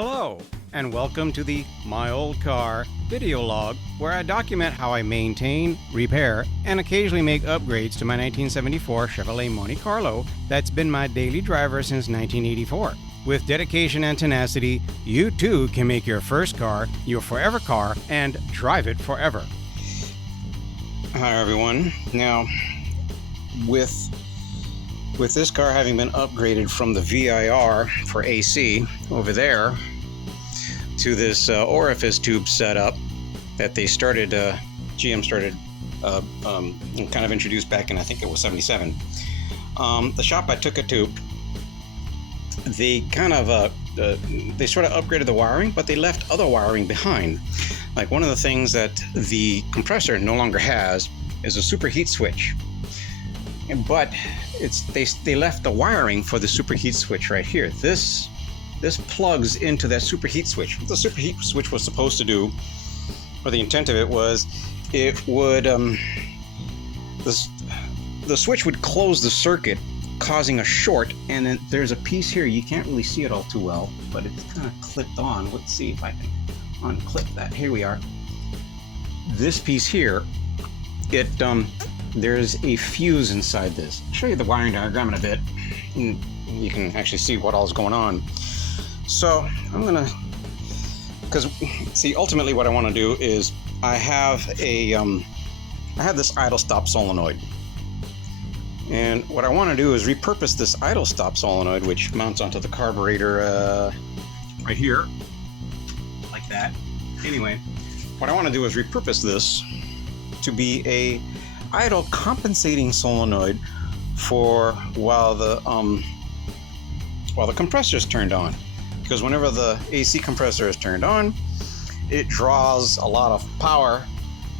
Hello, and welcome to the My Old Car video log, where I document how I maintain, repair, and occasionally make upgrades to my 1974 Chevy Monte Carlo that's been my daily driver since 1984. With dedication and tenacity, you too can make your first car your forever car and drive it forever. Hi everyone. Now, with this car having been upgraded from the VIR for AC over there to this orifice tube setup that they started, GM started kind of introduced back in, I think it was 77. The shop I took it to, they kind of they sort of upgraded the wiring, but they left other wiring behind. Like one of the things that the compressor no longer has is a superheat switch, but they left the wiring for the superheat switch right here. This plugs into that superheat switch. What the superheat switch was supposed to do, or the intent of it was, it would the switch would close the circuit, causing a short. And then there's a piece here, you can't really see it all too well, but it's kind of clipped on. Let's see if I can unclip that. Here we are. This piece here, there's a fuse inside this. I'll show you the wiring diagram in a bit, and you can actually see what all is going on. So I'm gonna, because see, ultimately what I want to do is I have this idle stop solenoid, and what I want to do is repurpose this idle stop solenoid, which mounts onto the carburetor right here, like that. Anyway, what I want to do is repurpose this to be a idle compensating solenoid for while the compressor is turned on, because whenever the AC compressor is turned on, it draws a lot of power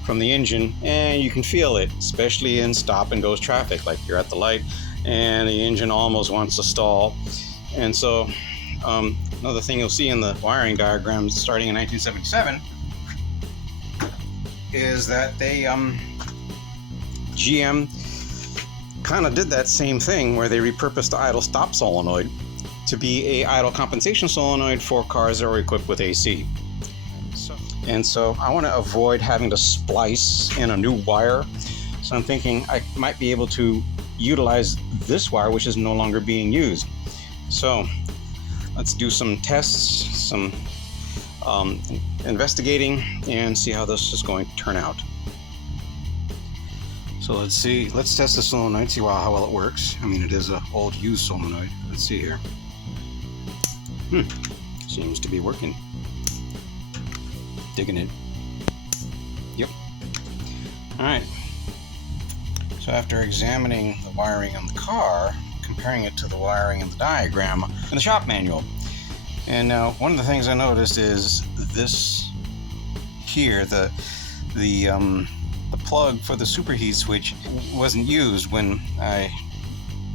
from the engine, and you can feel it, especially in stop and goes traffic, like you're at the light and the engine almost wants to stall. And so another thing you'll see in the wiring diagrams starting in 1977 is that they GM kind of did that same thing, where they repurposed the idle stop solenoid to be a idle compensation solenoid for cars that are equipped with AC. And so I want to avoid having to splice in a new wire. So I'm thinking I might be able to utilize this wire, which is no longer being used. So let's do some tests, some investigating, and see how this is going to turn out. So let's test the solenoid, see how well it works. I mean, it is an old used solenoid. Let's see here. Seems to be working. Digging it. Yep. Alright. So after examining the wiring in the car, comparing it to the wiring in the diagram in the shop manual. And now one of the things I noticed is this here, the plug for the superheat switch wasn't used when I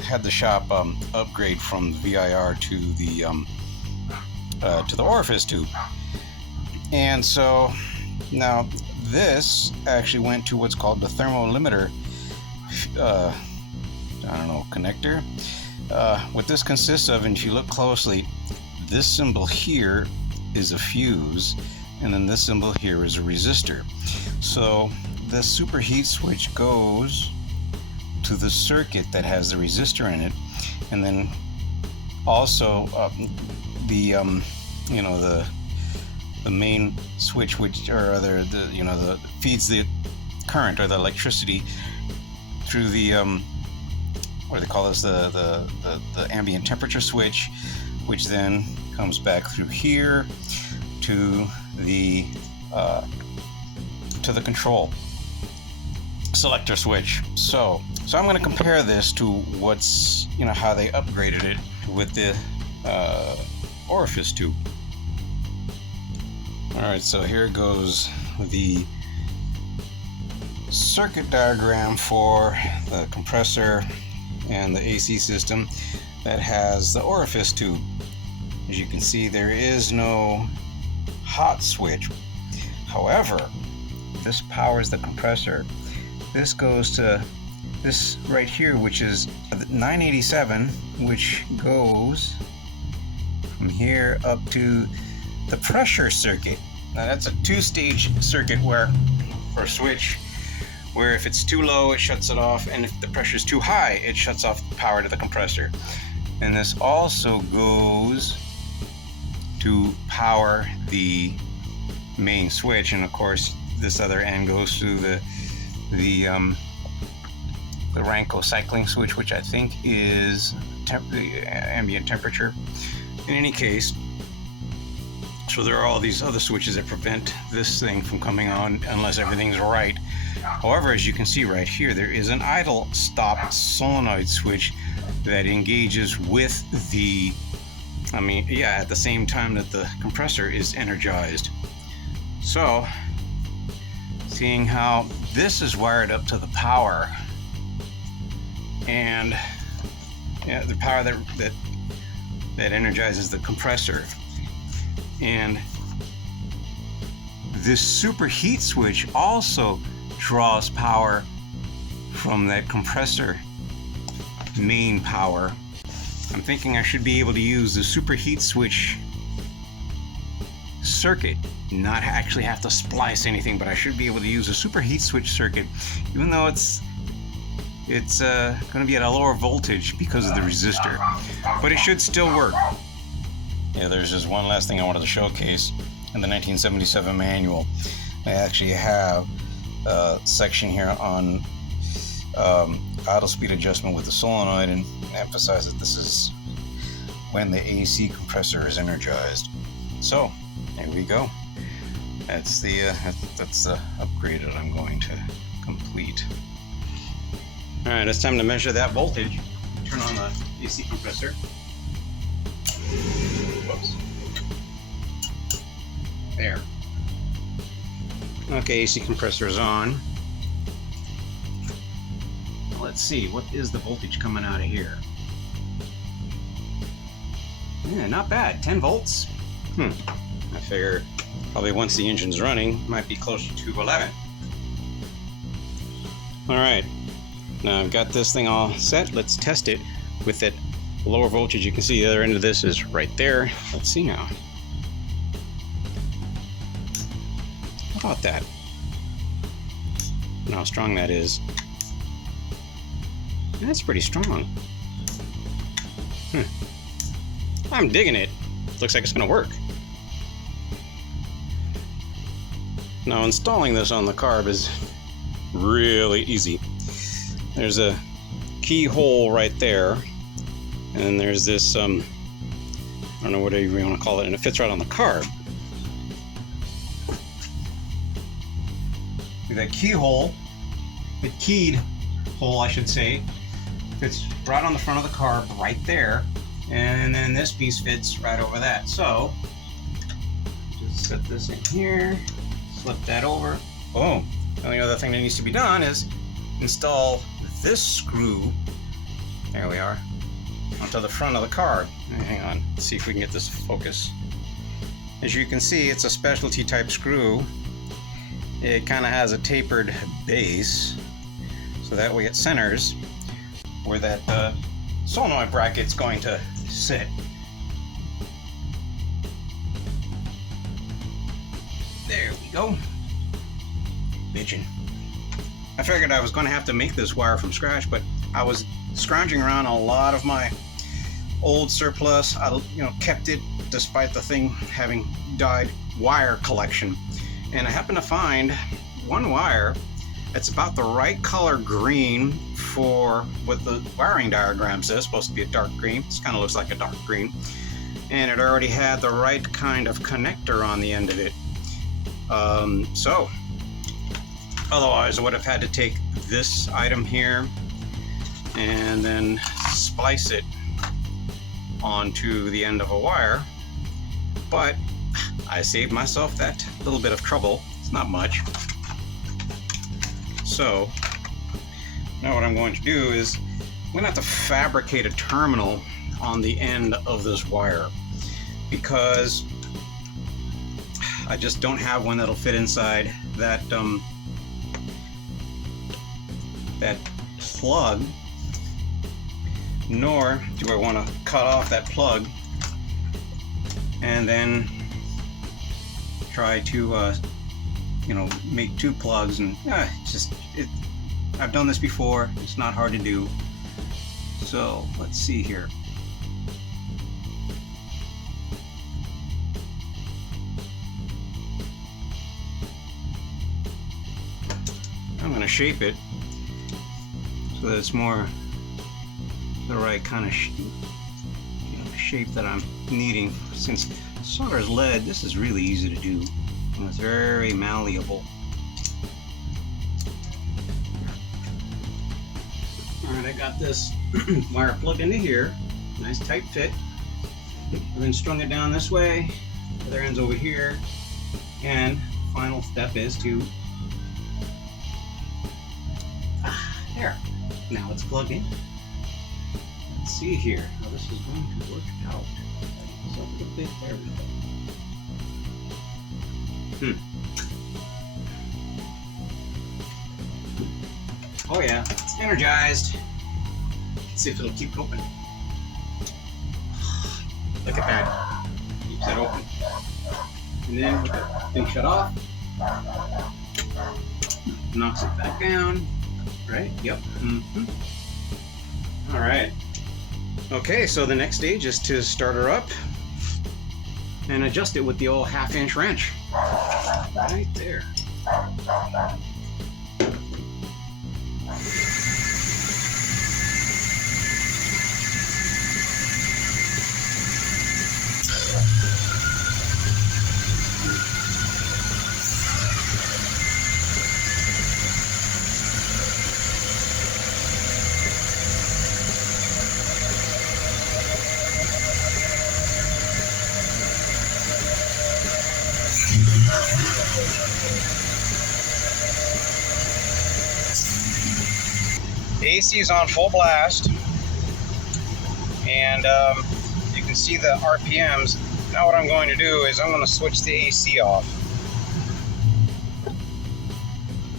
had the shop upgrade from the VIR to the orifice tube. And so now this actually went to what's called the thermolimiter connector. What this consists of, and if you look closely, this symbol here is a fuse, and then this symbol here is a resistor. So this superheat switch goes to the circuit that has the resistor in it, and then also the main switch, which feeds the current or the electricity through the what do they call this, the ambient temperature switch, which then comes back through here to the control selector switch. So I'm going to compare this to what's, how they upgraded it with the orifice tube. Alright, so here goes the circuit diagram for the compressor and the AC system that has the orifice tube. As you can see, there is no hot switch. However, this powers the compressor. This goes to this right here, which is 987, which goes from here up to the pressure circuit. Now that's a two-stage circuit or switch, where if it's too low it shuts it off, and if the pressure is too high it shuts off the power to the compressor. And this also goes to power the main switch, and of course this other end goes through the Ranco cycling switch, which I think is ambient temperature. In any case, so there are all these other switches that prevent this thing from coming on unless everything's right. However, as you can see right here, there is an idle stop solenoid switch that engages with the, at the same time that the compressor is energized. So, seeing how this is wired up to the power, and the power that energizes the compressor, and this superheat switch also draws power from that compressor main power. I'm thinking I should be able to use the superheat switch circuit, not actually have to splice anything, but I should be able to use a superheat switch circuit, even though it's going to be at a lower voltage because of the resistor, but it should still work. Yeah, there's just one last thing I wanted to showcase. In the 1977 manual, I actually have a section here on idle speed adjustment with the solenoid, and emphasize that this is when the AC compressor is energized. So there we go. That's the upgrade that I'm going to complete. All right, it's time to measure that voltage. Turn on the AC compressor. Whoops. There. Okay, AC compressor is on. Let's see, what is the voltage coming out of here? Yeah, not bad, 10 volts. I figure probably once the engine's running, might be closer to 11. All right, now I've got this thing all set. Let's test it with that lower voltage. You can see the other end of this is right there. Let's see now. How about that? And how strong that is. That's pretty strong. I'm digging it. Looks like it's going to work. Now installing this on the carb is really easy. There's a keyhole right there, and there's this I don't know whatever you want to call it, and it fits right on the carb. That keyhole, the keyed hole I should say, fits right on the front of the carb right there, and then this piece fits right over that. So just set this in here, flip that over. Boom. The only other thing that needs to be done is install this screw, there we are, onto the front of the carb. Hang on, let's see if we can get this to focus. As you can see, it's a specialty type screw. It kind of has a tapered base, so that way it centers where that solenoid bracket's going to sit. There we go. Bitchin'. I figured I was going to have to make this wire from scratch, but I was scrounging around a lot of my old surplus. I kept it despite the thing having died wire collection. And I happened to find one wire that's about the right color green for what the wiring diagram says. It's supposed to be a dark green. This kind of looks like a dark green. And it already had the right kind of connector on the end of it. So, otherwise I would have had to take this item here and then splice it onto the end of a wire. But I saved myself that little bit of trouble. It's not much. So now what I'm going to do is I'm going to have to fabricate a terminal on the end of this wire, because I just don't have one that'll fit inside that that plug, nor do I want to cut off that plug and then try to make 2 plugs, and I've done this before. It's not hard to do. So let's see here. I'm going to shape it so that it's more the right kind of shape that I'm needing. Since solder is lead, this is really easy to do, and it's very malleable. Alright, I got this wire plugged into here. Nice tight fit. And then strung it down this way. The other end's over here. And final step is to there. Now it's plugged in. Let's see here how this is going to work out. So a bit, there we go. Oh yeah, it's energized. Let's see if it'll keep open. Look at that. Keeps it open. And then with the thing shut off, knocks it back down. Right? Yep. All right. Okay, so the next stage is to start her up and adjust it with the old 1/2-inch wrench. Right there. The AC is on full blast, and you can see the RPMs. Now what I'm going to do is I'm going to switch the AC off.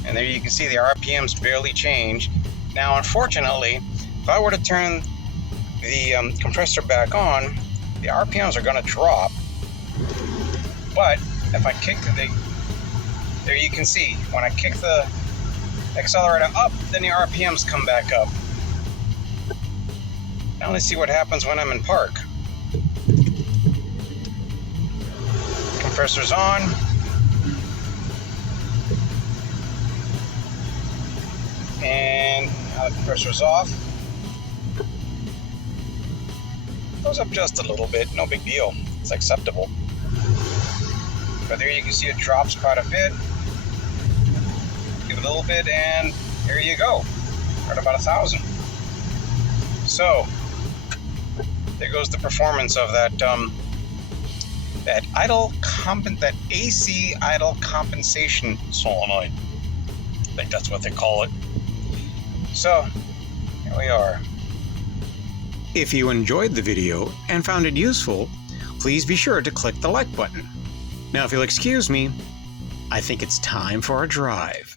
And there you can see the RPMs barely change. Now unfortunately, if I were to turn the compressor back on, the RPMs are going to drop. But if I kick there you can see, when I kick the accelerator up, then the RPMs come back up. Now let's see what happens when I'm in park. Compressor's on. And now the compressor's off. Goes up just a little bit, no big deal. It's acceptable. But there you can see it drops quite a bit. Give it a little bit, and there you go. We're at about 1,000. So there goes the performance of that that AC idle compensation solenoid. I think that's what they call it. So here we are. If you enjoyed the video and found it useful, please be sure to click the like button. Now, if you'll excuse me, I think it's time for a drive.